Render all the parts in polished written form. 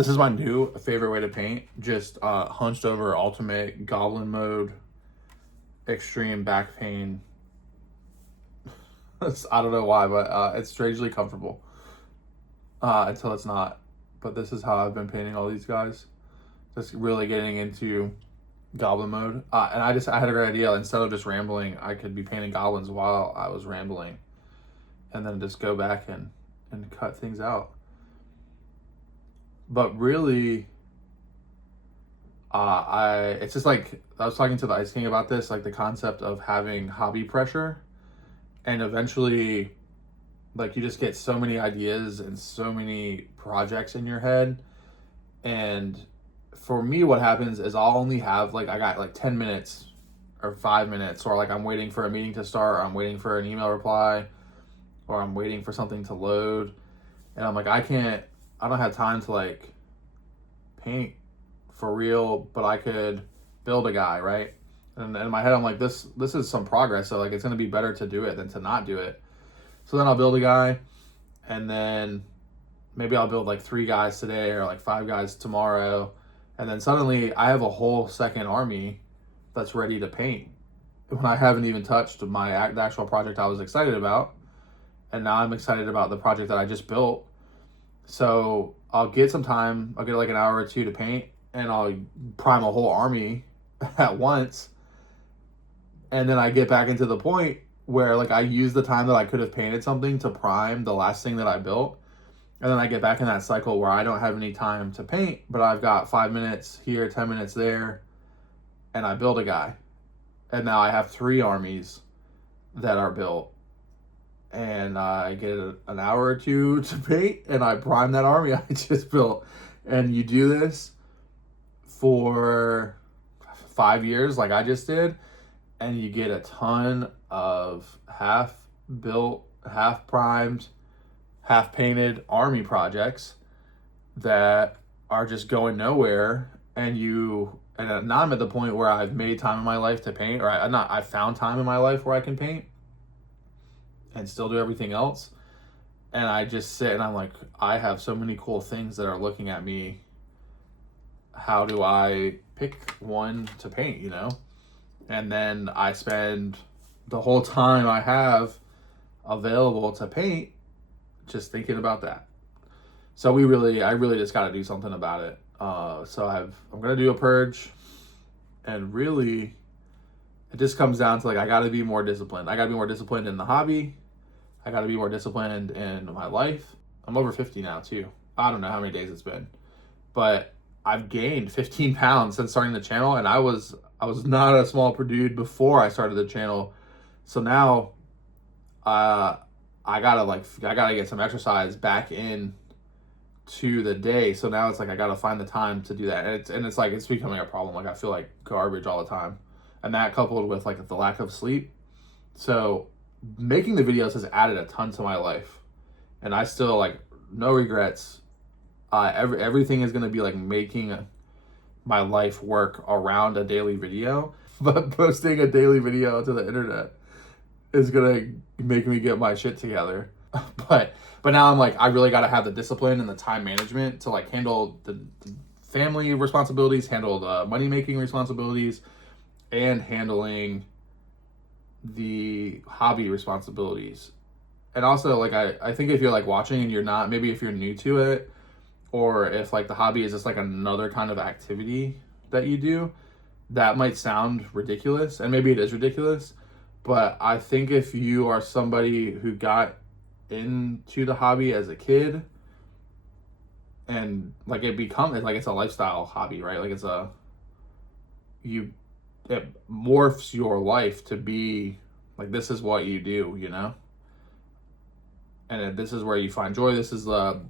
This is my new favorite way to paint. Just hunched over ultimate goblin mode, extreme back pain. I don't know why, but it's strangely comfortable until it's not. But this is how I've been painting all these guys. Just really getting into goblin mode. And I had a great idea. Instead of just rambling, I could be painting goblins while I was rambling. And then just go back and cut things out. But really, it's just like, I was talking to the Ice King about this, like the concept of having hobby pressure. And eventually, like, you just get so many ideas and so many projects in your head. And for me, what happens is I'll only have, like, I got like 10 minutes or 5 minutes, or like I'm waiting for a meeting to start, or I'm waiting for an email reply, or I'm waiting for something to load. And I'm like, I don't have time to like paint for real, but I could build a guy, right? And in my head, I'm like, this is some progress. So like, it's going to be better to do it than to not do it. So then I'll build a guy, and then maybe I'll build like 3 guys today or like 5 guys tomorrow. And then suddenly I have a whole second army that's ready to paint when I haven't even touched the actual project I was excited about. And now I'm excited about the project that I just built. So I'll get some time, I'll get like an hour or 2 to paint, and I'll prime a whole army at once. And then I get back into the point where like I use the time that I could have painted something to prime the last thing that I built. And then I get back in that cycle where I don't have any time to paint, but I've got 5 minutes here, 10 minutes there, and I build a guy. And now I have 3 armies that are built. And I get an hour or 2 to paint, and I prime that army I just built. And you do this for 5 years like I just did, and you get a ton of half built, half primed, half painted army projects that are just going nowhere. And now I'm at the point where I've made time in my life to paint, or I found time in my life where I can paint and still do everything else. And I just sit and I'm like, I have so many cool things that are looking at me. How do I pick one to paint, you know? And then I spend the whole time I have available to paint just thinking about that. So I really just got to do something about it. So I'm going to do a purge, and really it just comes down to like, I got to be more disciplined. I got to be more disciplined in the hobby. I got to be more disciplined in my life. I'm over 50 now too. I don't know how many days it's been, but I've gained 15 pounds since starting the channel. And I was not a small dude before I started the channel. So now, I gotta get some exercise back in to the day. So now it's like, I gotta find the time to do that. And it's like, it's becoming a problem. Like I feel like garbage all the time. And that coupled with like the lack of sleep. So making the videos has added a ton to my life, and I still like, no regrets. Everything is going to be like making my life work around a daily video, but posting a daily video to the internet is going to make me get my shit together. But now I'm like, I really got to have the discipline and the time management to like handle the family responsibilities, handle the money making responsibilities, and handling the hobby responsibilities. And also, like, I think if you're like watching and you're not, maybe if you're new to it, or if like the hobby is just like another kind of activity that you do, that might sound ridiculous, and maybe it is ridiculous. But I think if you are somebody who got into the hobby as a kid, and like it's a lifestyle hobby, right? Like it morphs your life to be like, this is what you do, you know? And this is where you find joy. This is the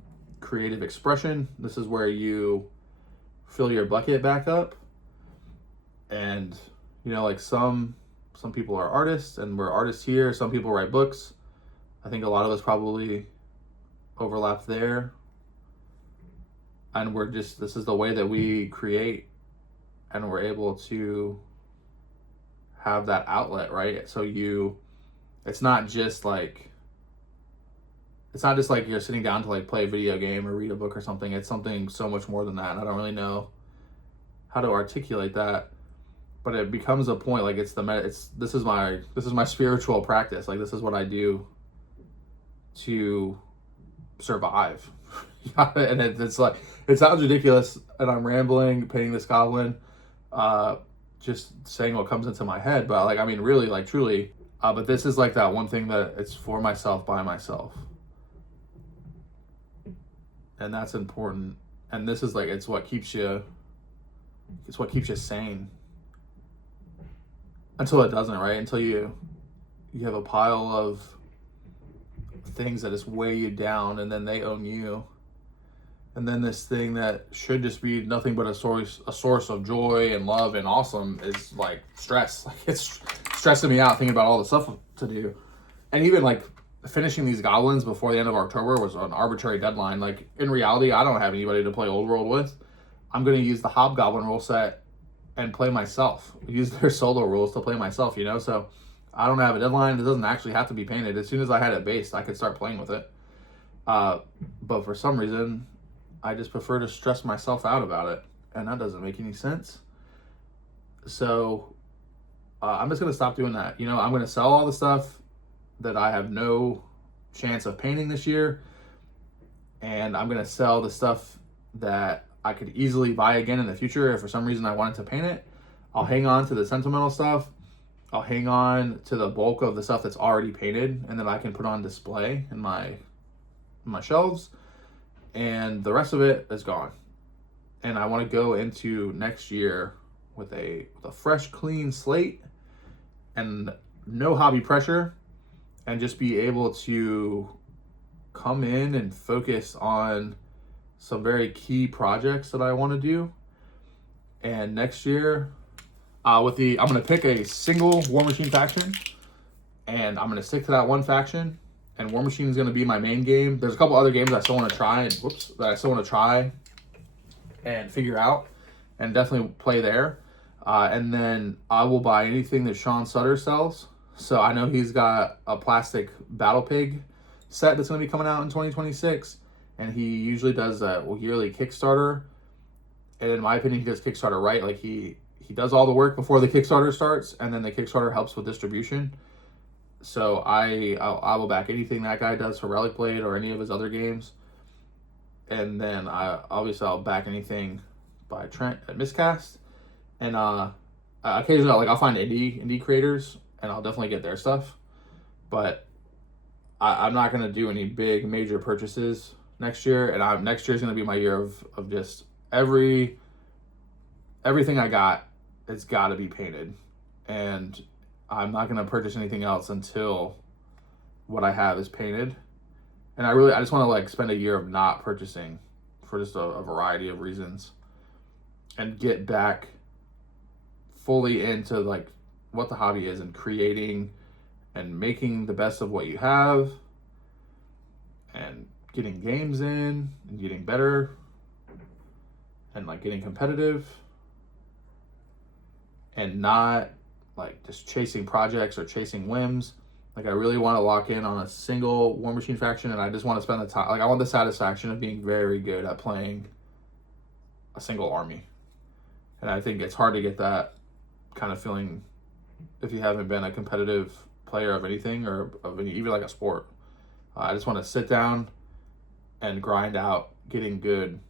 creative expression. This is where you fill your bucket back up. And, you know, like some people are artists, and we're artists here. Some people write books. I think a lot of us probably overlap there. And this is the way that we create, and we're able to have that outlet, right? So it's not just like it's not just like you're sitting down to like play a video game or read a book or something. It's something so much more than that. And I don't really know how to articulate that, but it becomes a point. Like this is my spiritual practice. Like this is what I do to survive. And it's like, it sounds ridiculous, and I'm rambling, painting this goblin, just saying what comes into my head. But like, I mean, really, like truly, but this is like that one thing that it's for myself, by myself. And that's important. And this is like, it's what keeps you sane. Until it doesn't, right? Until you have a pile of things that just weigh you down, and then they own you. And then this thing that should just be nothing but a source of joy and love and awesome is like stress. Like it's stressing me out thinking about all the stuff to do. And even like finishing these goblins before the end of October was an arbitrary deadline. Like in reality, I don't have anybody to play Old World with. I'm going to use the Hobgoblin rule set and play myself. Use their solo rules to play myself, you know? So I don't have a deadline. It doesn't actually have to be painted. As soon as I had it based, I could start playing with it. But for some reason, I just prefer to stress myself out about it. And that doesn't make any sense. So I'm just going to stop doing that. You know, I'm going to sell all the stuff that I have no chance of painting this year. And I'm going to sell the stuff that I could easily buy again in the future if for some reason I wanted to paint it. I'll hang on to the sentimental stuff. I'll hang on to the bulk of the stuff that's already painted and that I can put on display in my shelves. And the rest of it is gone. And I want to go into next year with a fresh, clean slate and no hobby pressure, and just be able to come in and focus on some very key projects that I want to do. And next year, I'm going to pick a single War Machine faction, and I'm going to stick to that one faction. And War Machine is going to be my main game. There's a couple other games I still want to try and figure out, and definitely play there. And then I will buy anything that Sean Sutter sells. So I know he's got a plastic Battle Pig set that's going to be coming out in 2026, and he usually does a yearly Kickstarter. And in my opinion, he does Kickstarter right. Like he does all the work before the Kickstarter starts, and then the Kickstarter helps with distribution. So I will back anything that guy does for Relic Blade or any of his other games. And then I'll back anything by Trent at Miscast. And occasionally I'll find indie creators, and I'll definitely get their stuff. But I'm not going to do any big major purchases next year. And next year is going to be my year of just everything I got, it's got to be painted. And I'm not going to purchase anything else until what I have is painted. And I just want to like spend a year of not purchasing for just a variety of reasons, and get back fully into like what the hobby is, and creating and making the best of what you have, and getting games in and getting better, and like getting competitive, and not like just chasing projects or chasing whims. Like I really want to lock in on a single War Machine faction, and I just want to spend the time. Like I want the satisfaction of being very good at playing a single army. And I think it's hard to get that kind of feeling if you haven't been a competitive player of anything, or even like a sport. I just want to sit down and grind out getting good.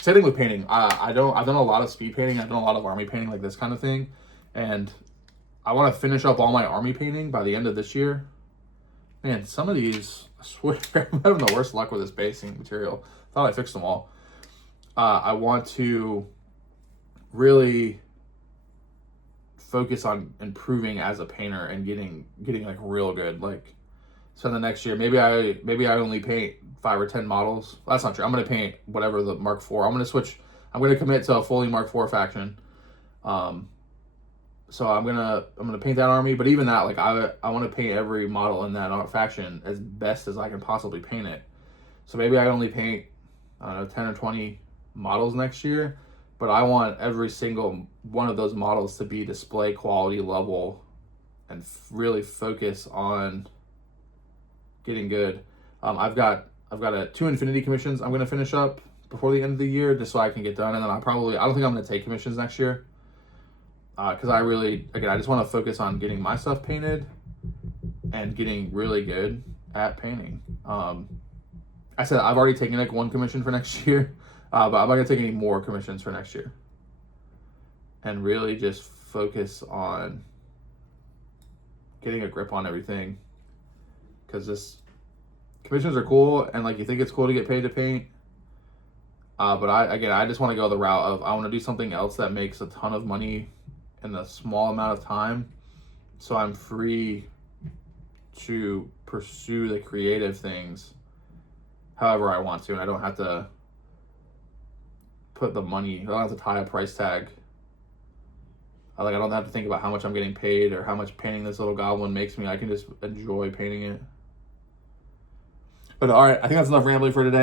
Same thing with painting. I've done a lot of speed painting. I've done a lot of army painting, like this kind of thing. And I want to finish up all my army painting by the end of this year. Man, some of these, I swear, I'm having the worst luck with this basing material. Thought I fixed them all. I want to really focus on improving as a painter and getting like real good. Like, so the next year, maybe I only paint 5 or 10 models. That's not true. I'm going to paint whatever the Mark IV. I'm going to commit to a fully Mark IV faction. So I'm gonna paint that army, but even that, like I want to paint every model in that faction as best as I can possibly paint it. So maybe I only paint 10 or 20 models next year, but I want every single one of those models to be display quality level, and really focus on getting good. I've got two infinity commissions I'm going to finish up before the end of the year, just so I can get done. And then I don't think I'm going to take commissions next year, because I just want to focus on getting my stuff painted and getting really good at painting. I said I've already taken like one commission for next year, but I'm not going to take any more commissions for next year, and really just focus on getting a grip on everything, because this commissions are cool, and like you think it's cool to get paid to paint, but I just want to go the route of I want to do something else that makes a ton of money in a small amount of time, so I'm free to pursue the creative things however I want to, and I don't have to put the money, I don't have to tie a price tag. I don't have to think about how much I'm getting paid or how much painting this little goblin makes me. I can just enjoy painting it. But all right, I think that's enough rambling for today.